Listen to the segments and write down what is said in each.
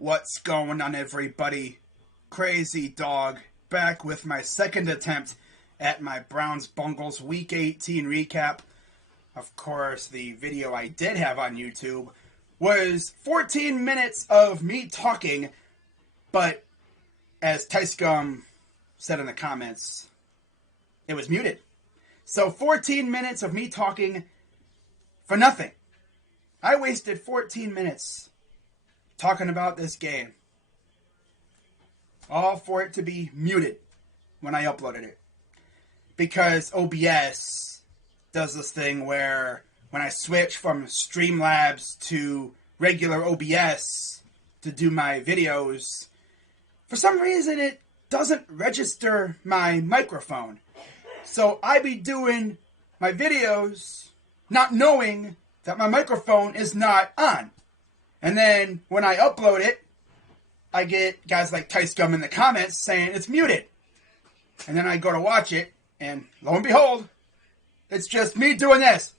What's going on, everybody? Crazy Dog back with my second attempt at my Browns Bungals Week 18 recap. Of course, the video I did have on YouTube was 14 minutes of me talking, but as Ticegum said in the comments, it was muted. So 14 minutes of me talking for nothing. I wasted 14 minutes talking about this game. All for it to be muted when I uploaded it. Because OBS does this thing where when I switch from Streamlabs to regular OBS to do my videos, for some reason it doesn't register my microphone. So I be doing my videos not knowing that my microphone is not on. And then when I upload it, I get guys like Ticegum in the comments saying it's muted. And then I go to watch it, and lo and behold, it's just me doing this.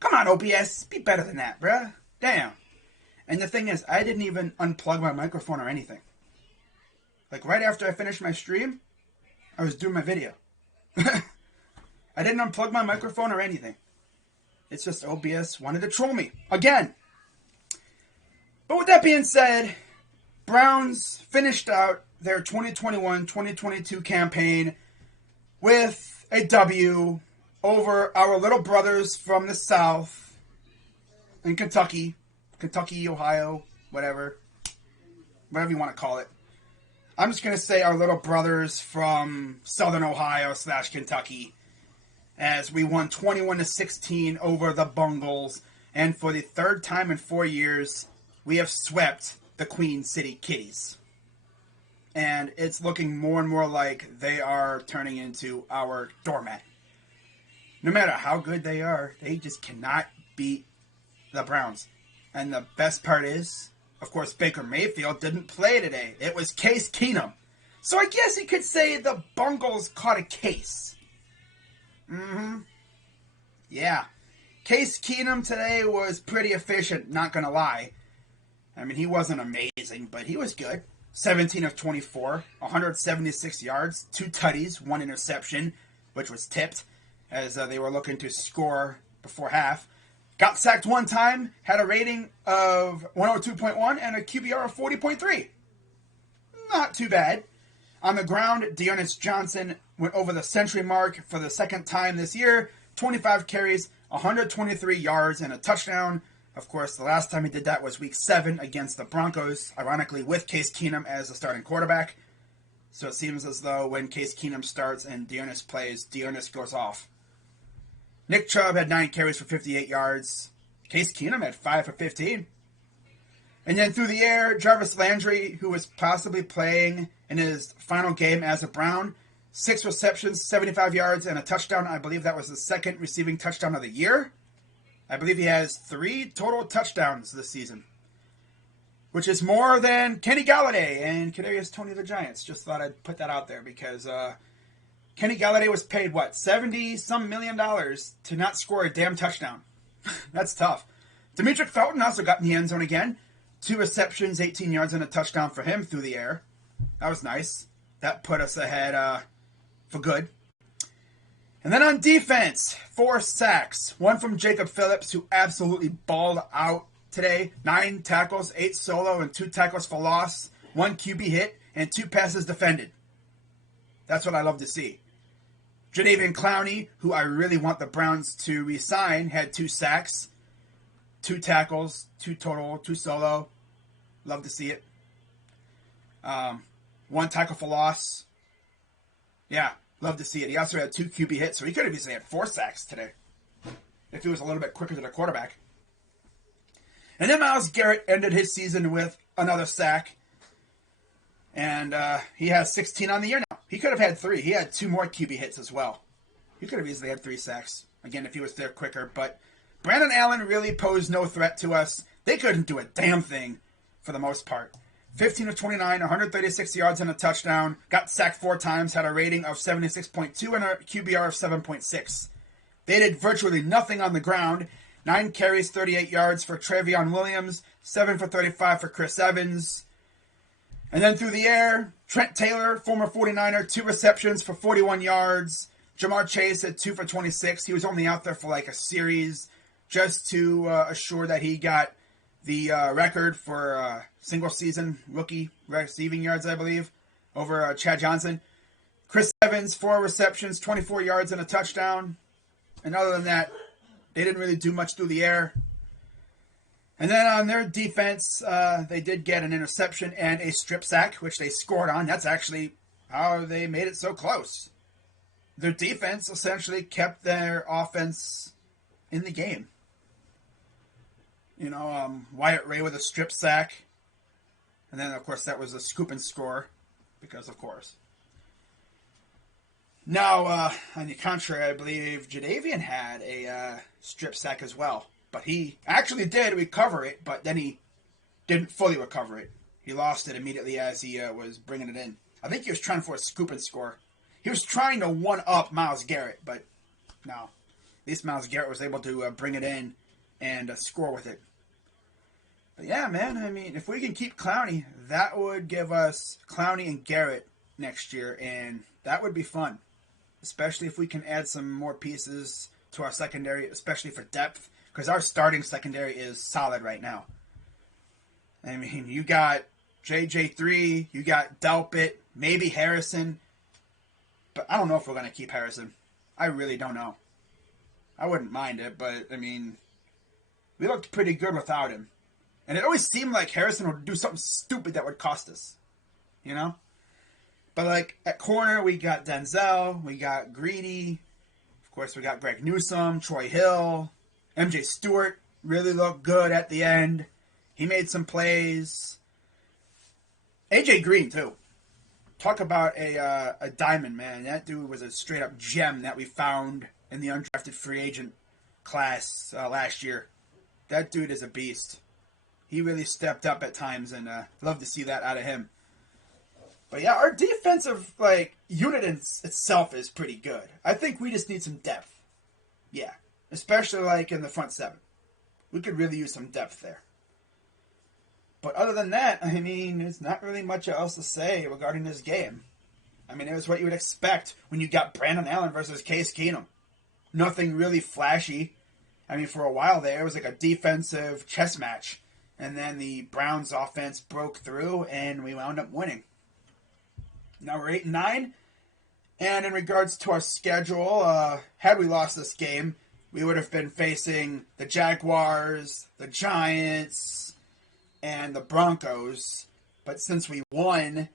Come on, OBS, be better than that, bruh. Damn. And the thing is, I didn't even unplug my microphone or anything. Like, right after I finished my stream, I was doing my video. I didn't unplug my microphone or anything. It's just OBS wanted to troll me again. But with that being said, Browns finished out their 2021-2022 campaign with a W over our little brothers from the South in Kentucky, Ohio, whatever you want to call it. I'm just going to say our little brothers from Southern Ohio / Kentucky, as we won 21-16 over the Bungals, and for the third time in 4 years, we have swept the Queen City Kitties. And it's looking more and more like they are turning into our doormat. No matter how good they are, they just cannot beat the Browns. And the best part is, of course, Baker Mayfield didn't play today. It was Case Keenum. So I guess you could say the Bungals caught a case. Yeah. Case Keenum today was pretty efficient, not gonna lie. I mean, he wasn't amazing, but he was good. 17 of 24, 176 yards, 2 tutties, 1 interception, which was tipped, as they were looking to score before half. Got sacked 1 time, had a rating of 102.1 and a QBR of 40.3. Not too bad. On the ground, Dearness Johnson went over the century mark for the second time this year. 25 carries, 123 yards, and a touchdown. Of course, the last time he did that was Week 7 against the Broncos, ironically with Case Keenum as the starting quarterback. So it seems as though when Case Keenum starts and Dearness plays, Dearness goes off. Nick Chubb had 9 carries for 58 yards. Case Keenum had 5 for 15. And then through the air, Jarvis Landry, who was possibly playing in his final game as a Brown, 6 receptions, 75 yards, and a touchdown. I believe that was the second receiving touchdown of the year. I believe he has 3 total touchdowns this season, which is more than Kenny Galladay and Kadarius Toney of the Giants. Just thought I'd put that out there because Kenny Galladay was paid, $70-some million to not score a damn touchdown. That's tough. Demetric Felton also got in the end zone again. 2 receptions, 18 yards, and a touchdown for him through the air. That was nice. That put us ahead for good. And then on defense, 4 sacks. 1 from Jacob Phillips, who absolutely balled out today. 9 tackles, 8 solo, and 2 tackles for loss. 1 QB hit, and 2 passes defended. That's what I love to see. Jadeveon Clowney, who I really want the Browns to re-sign, had 2 sacks, 2 tackles, 2 total, 2 solo. Love to see it. 1 tackle for loss. Yeah, love to see it. He also had 2 QB hits, so he could have easily had 4 sacks today if he was a little bit quicker to the quarterback. And then Myles Garrett ended his season with another sack. And he has 16 on the year now. He could have had 3. He had 2 more QB hits as well. He could have easily had 3 sacks. Again, if he was there quicker. But Brandon Allen really posed no threat to us. They couldn't do a damn thing for the most part. 15 of 29, 136 yards and a touchdown. Got sacked 4 times, had a rating of 76.2 and a QBR of 7.6. They did virtually nothing on the ground. 9 carries, 38 yards for Travion Williams, 7 for 35 for Chris Evans. And then through the air, Trent Taylor, former 49er, 2 receptions for 41 yards. Jamar Chase had 2 for 26. He was only out there for like a series just to assure that he got the record for single-season rookie receiving yards, I believe, over Chad Johnson. Chris Evans, 4 receptions, 24 yards and a touchdown. And other than that, they didn't really do much through the air. And then on their defense, they did get an interception and a strip sack, which they scored on. That's actually how they made it so close. Their defense essentially kept their offense in the game. Wyatt Ray with a strip sack. And then, of course, that was a scoop and score, because of course. Now, on the contrary, I believe Jadeveon had a strip sack as well. But he actually did recover it, but then he didn't fully recover it. He lost it immediately as he was bringing it in. I think he was trying for a scoop and score. He was trying to one-up Myles Garrett, but no. At least Myles Garrett was able to bring it in and score with it. But yeah, man, I mean, if we can keep Clowney, that would give us Clowney and Garrett next year, and that would be fun. Especially if we can add some more pieces to our secondary, especially for depth, because our starting secondary is solid right now. I mean, you got JJ3, you got Delpit, maybe Harrison, but I don't know if we're going to keep Harrison. I really don't know. I wouldn't mind it, but, I mean, we looked pretty good without him. And it always seemed like Harrison would do something stupid that would cost us, But, like, at corner, we got Denzel, we got Greedy, of course, we got Greg Newsome, Troy Hill, MJ Stewart really looked good at the end. He made some plays. AJ Green, too. Talk about a diamond, man. That dude was a straight-up gem that we found in the undrafted free agent class last year. That dude is a beast. He really stepped up at times, and love to see that out of him. But yeah, our defensive unit in itself is pretty good. I think we just need some depth. Yeah, especially in the front seven. We could really use some depth there. But other than that, I mean, there's not really much else to say regarding this game. I mean, it was what you would expect when you got Brandon Allen versus Case Keenum. Nothing really flashy. I mean, for a while there, it was like a defensive chess match. And then the Browns offense broke through, and we wound up winning. Now we're 8-9. And in regards to our schedule, had we lost this game, we would have been facing the Jaguars, the Giants, and the Broncos. But since we won,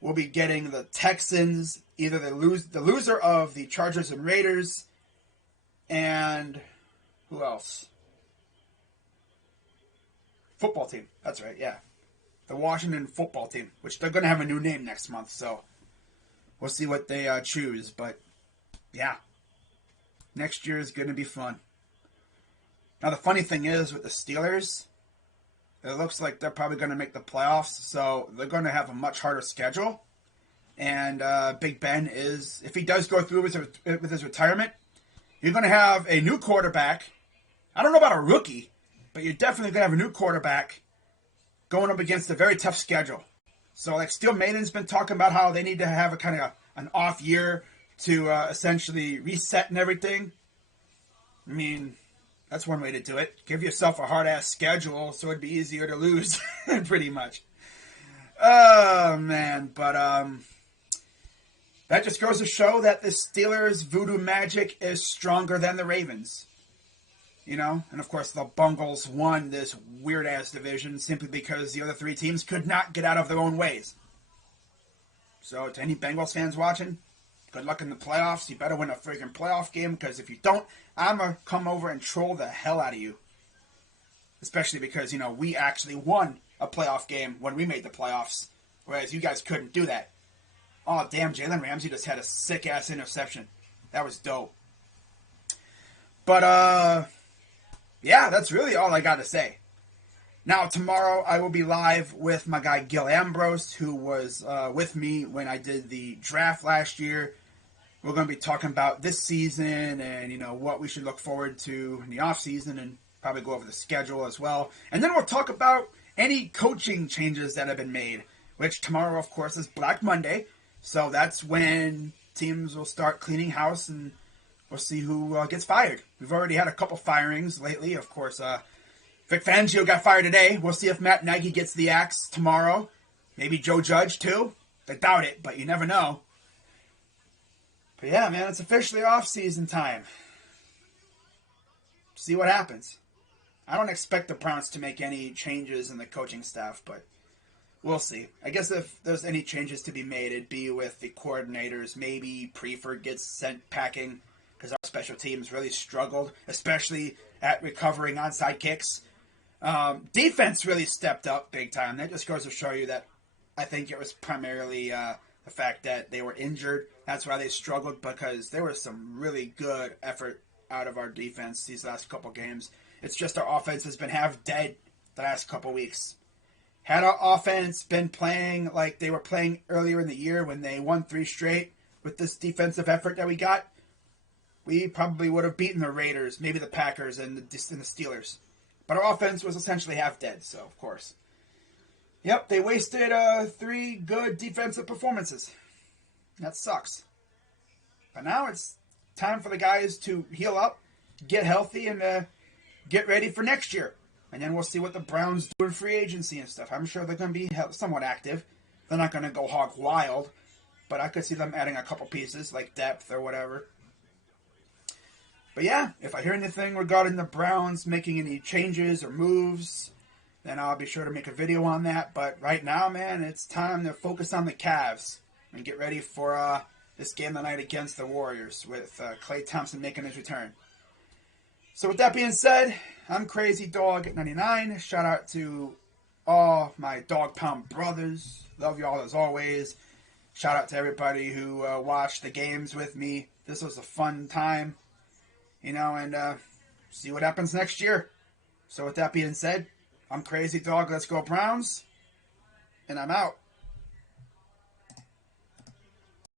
we'll be getting the Texans, either the loser of the Chargers and Raiders, and who else? Football team. That's right, yeah. The Washington football team, which they're going to have a new name next month, so we'll see what they choose. But, yeah, next year is going to be fun. Now, the funny thing is with the Steelers, it looks like they're probably going to make the playoffs, so they're going to have a much harder schedule. And Big Ben is, if he does go through with his retirement, you're going to have a new quarterback. I don't know about a rookie, but you're definitely going to have a new quarterback going up against a very tough schedule. So, Steel Maiden's been talking about how they need to have a kind of an off year to essentially reset and everything. I mean, that's one way to do it. Give yourself a hard-ass schedule so it'd be easier to lose, pretty much. Oh, man. But that just goes to show that the Steelers' voodoo magic is stronger than the Ravens. And of course the Bungals won this weird-ass division simply because the other three teams could not get out of their own ways. So to any Bengals fans watching, good luck in the playoffs. You better win a freaking playoff game, because if you don't, I'm going to come over and troll the hell out of you. Especially because, we actually won a playoff game when we made the playoffs, whereas you guys couldn't do that. Oh, damn, Jalen Ramsey just had a sick-ass interception. That was dope. But, yeah, that's really all I got to say. Now, tomorrow I will be live with my guy Gil Ambrose, who was with me when I did the draft last year. We're going to be talking about this season and, what we should look forward to in the offseason and Probably go over the schedule as well. And then we'll talk about any coaching changes that have been made, which tomorrow, of course, is Black Monday. So that's when teams will start cleaning house, and we'll see who gets fired. We've already had a couple firings lately. Of course, Vic Fangio got fired today. We'll see if Matt Nagy gets the axe tomorrow. Maybe Joe Judge, too. I doubt it, but you never know. But yeah, man, it's officially off-season time. See what happens. I don't expect the Browns to make any changes in the coaching staff, but we'll see. I guess if there's any changes to be made, it'd be with the coordinators. Maybe Prefer gets sent packing because our special teams really struggled, especially at recovering onside kicks. Defense really stepped up big time. That just goes to show you that I think it was primarily the fact that they were injured. That's why they struggled, because there was some really good effort out of our defense these last couple games. It's just our offense has been half dead the last couple weeks. Had our offense been playing like they were playing earlier in the year when they won 3 straight with this defensive effort that we got, we probably would have beaten the Raiders, maybe the Packers, and the Steelers. But our offense was essentially half dead, so of course. Yep, they wasted 3 good defensive performances. That sucks. But now it's time for the guys to heal up, get healthy, and get ready for next year. And then we'll see what the Browns do in free agency and stuff. I'm sure they're going to be somewhat active. They're not going to go hog wild, but I could see them adding a couple pieces, like depth or whatever. But yeah, if I hear anything regarding the Browns making any changes or moves, then I'll be sure to make a video on that. But right now, man, it's time to focus on the Cavs and get ready for this game tonight against the Warriors with Klay Thompson making his return. So with that being said, I'm Crazy Dog at 99. Shout out to all my Dog Pound brothers. Love y'all as always. Shout out to everybody who watched the games with me. This was a fun time, and see what happens next year. So with that being said, I'm Crazy Dog. Let's go Browns. And I'm out.